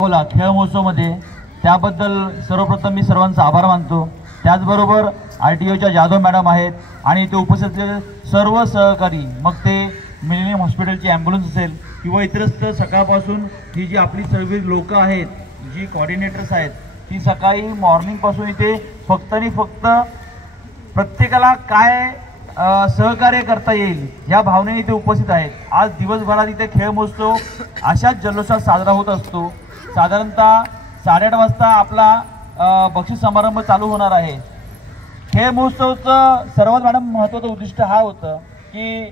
बोला खेळ महोत्सवमध्ये त्याबद्दल सर्वप्रथम मी सर्वांचा आभार मानतो। त्याचबरोबर आरटीओच्या जाधव मॅडम आहेत आणि इथे उपस्थित असलेले सर्व सहकारी, मग ते मिलेनियम हॉस्पिटलची ॲम्ब्युलन्स असेल किंवा इतरत्र सकाळपासून ही जी आपली सर्व लोक आहेत, जी कोऑर्डिनेटर्स आहेत, ती सकाळी मॉर्निंगपासून इथे फक्त आणि फक्त प्रत्येकाला काय सहकार्य करता येईल या भावनेने इथे उपस्थित आहेत। आज दिवसभरात इथे खेळ महोत्सव अशाच जल्लोषात साजरा होत असतो। साधारणतः 8:30 वाजता आपला बक्षीस समारंभ चालू होणार आहे। खेळ महोत्सवचं सर्वात मॅडम महत्त्वाचं उद्दिष्ट हा होतं की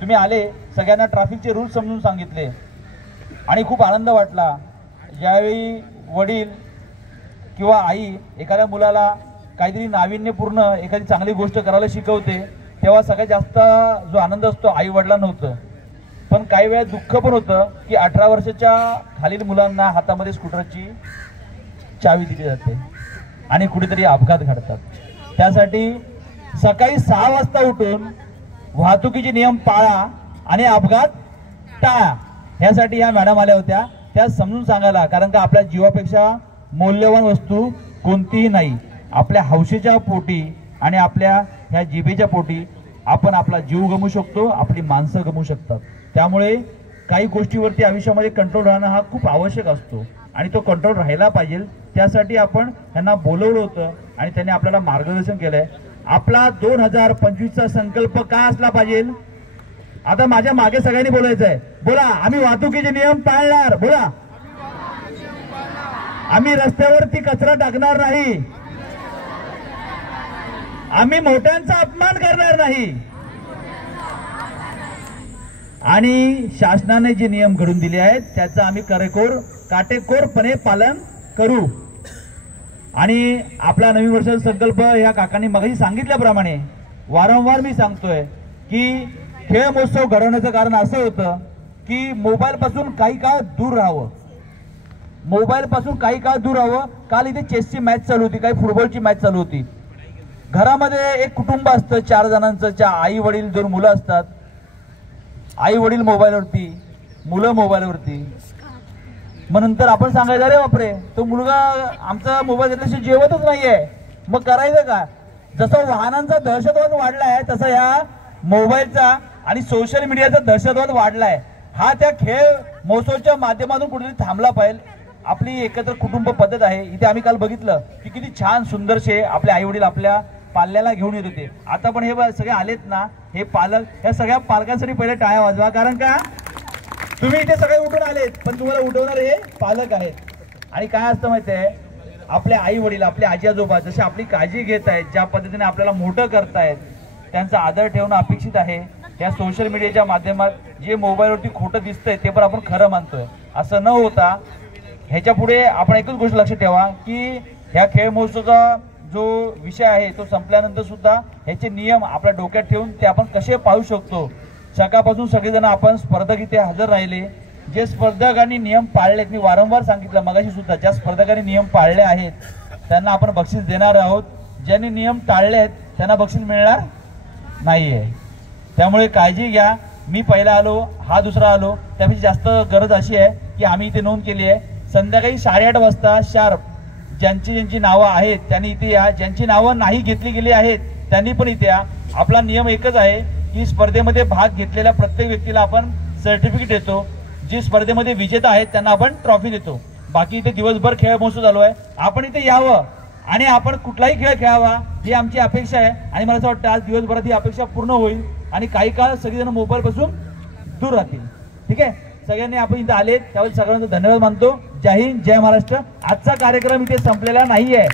तुम्ही आले, सगळ्यांना ट्रॅफिकचे रूल्स समजून सांगितले आणि खूप आनंद वाटला। ज्यावेळी वडील किंवा आई एखाद्या मुलाला काहीतरी नाविन्यपूर्ण एखादी चांगली गोष्ट करायला शिकवते, तेव्हा सगळ्यात जास्त जो आनंद असतो आई वडिलांना होतं। पण काही वेळा दुःख पण होतं की 18 वर्षाच्या खालील मुलांना हातामध्ये स्कूटरची चावी दिली जाते आणि कुठेतरी अपघात घडतात। त्यासाठी सकाळी 6 वाजता उठून वाहतुकीचे नियम पाळा आणि अपघात टाळा, यासाठी या मॅडम आल्या होत्या। त्या समजून सांगायला, कारण का आपल्या जीवापेक्षा मौल्यवान वस्तू कोणतीही नाही। आपल्या हौशेच्या पोटी आणि आपल्या ह्या जिभेच्या पोटी आपण आपला जीव गमवू शकतो, आपली माणसं गमवू शकतात। त्यामुळे काही गोष्टीवरती आयुष्यामध्ये कंट्रोल राहणं हा खूप आवश्यक असतो आणि तो कंट्रोल राहिला पाहिजे। त्यासाठी आपण त्यांना बोलवलं होतं आणि त्यांनी आपल्याला मार्गदर्शन केलंय। आपला 2025चा संकल्प काय असला पाहिजे? आता माझ्या मागे सगळ्यांनी बोलायचं आहे। बोला, आम्ही वाहतुकीचे नियम पाळणार। बोला, आम्ही रस्त्यावरती कचरा टाकणार नाही, आम्ही मोठ्यांचा अपमान करणार नाही आणि शासनाने जे नियम घडून दिले आहेत त्याचं आम्ही काटेकोरपणे पालन करू। आणि आपला नवीन वर्षाचा संकल्प या काकांनी मगाशी सांगितल्याप्रमाणे वारंवार मी सांगतोय की खेळ महोत्सव घडवण्याचं कारण असं होतं की मोबाईल पासून काही काळ दूर राहावं, मोबाईल पासून काही काळ दूर राहावं। काल इथे चेसची मॅच चालू होती, काही फुटबॉलची मॅच चालू होती। घरामध्ये एक कुटुंब असतं 4 जणांचं, आई वडील 2 मुलं असतात। आई वडील मोबाईलवरती, मुलं मोबाईलवरती। मग नंतर आपण सांगायचं, अरे बापरे, तो मुलगा आमचा मोबाईल घेतल्याशिवाय जेवतच नाहीये, मग करायचं का? जसं वाहनांचा दहशतवाद वाढलाय तसा ह्या मोबाईलचा आणि सोशल मीडियाचा दहशतवाद वाढलाय। हा त्या खेळ महोत्सवाच्या माध्यमातून कुठेतरी थांबला पाहिजे। आपली एकत्र कुटुंब पद्धत आहे। इथे आम्ही काल बघितलं की किती छान सुंदरशे आपले आई वडील आपल्या पाल्याला घेऊन येत होते। आता पण हे सगळे आलेत ना, हे पालक, या सगळ्या पालकांसाठी पहिले टाळ्या वाजवा, कारण का तुम्ही इथे सगळे उठून आलेत पण तुम्हाला उठवणारे हे पालक आहेत। आणि काय असतं माहितीये, आपले आई वडील, आपले आजी आजोबा जसे आपली काळजी घेत आहेत, ज्या पद्धतीने आपल्याला मोठं करतायत, त्यांचा आदर ठेवणं अपेक्षित आहे। या सोशल मीडियाच्या माध्यमात जे मोबाईलवरती खोटं दिसतंय ते पण आपण खरं मानतोय, असं न होता ह्याच्या पुढे आपण एकच गोष्ट लक्षात ठेवा की ह्या खेळ महोत्सवाचा जो विषय आहे तो संपल्यानंतर सुद्धा ह्याचे नियम आपल्या डोक्यात ठेवून ते आपण कसे पाळू शकतो। सकाळपासून सगळेजण आपण स्पर्धक इथे हजर राहिले। जे स्पर्धकांनी नियम पाळलेत, मी वारंवार सांगितलं मगाशी सुद्धा, ज्या स्पर्धकांनी नियम पाळले आहेत त्यांना आपण बक्षीस देणार आहोत। ज्यांनी नियम टाळले आहेत त्यांना बक्षीस मिळणार नाहीये। त्यामुळे काळजी घ्या। मी पहिला आलो, हा दुसरा आलो, त्यापेक्षा जास्त गरज अशी आहे की आम्ही इथे नोंद केली आहे, संध्याकाळी 8:30 वाजता शार्प ज्यांची नावं आहेत त्यांनी इथे या, ज्यांची नावं नाही घेतली गेली आहेत त्यांनी पण इथे या। आपला नियम एकच आहे की स्पर्धेमध्ये भाग घेतलेल्या प्रत्येक व्यक्तीला आपण सर्टिफिकेट देतो, जे स्पर्धेमध्ये विजेता आहेत त्यांना आपण ट्रॉफी देतो। बाकी इथे दिवसभर खेळ महोत्सव चालू आहे, आपण इथे यावं आणि आपण कुठलाही खेळ खेळावा ही आमची अपेक्षा आहे। आणि मला असं वाटतं आज दिवसभरात ही अपेक्षा पूर्ण होईल आणि काही काळ सगळेजण मोबाईल पासून दूर राहतील। ठीक आहे, सगळ्यांनी आपण इथे आलेत त्यावेळी सगळ्यांना धन्यवाद मानतो। जय हिंद, जय महाराष्ट्र। आजचा कार्यक्रम इथे संपलेला नाहीये।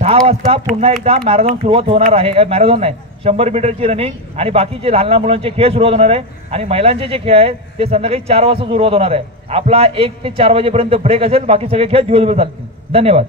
10 वाजता पुन्हा एकदा मॅरेथॉन सुरुवात होणार आहे। मॅरेथॉन नाही, 100 मीटरची रनिंग आणि बाकीचे लहान लहान मुलांचे खेळ सुरुवात होणार आहे आणि महिलांचे जे खेळ आहेत ते संध्याकाळी 4 वाजता सुरुवात होणार आहे। आपला 1 ते 4 वाजेपर्यंत ब्रेक असेल, बाकी सगळे खेळ दिवसभर चालतील। धन्यवाद।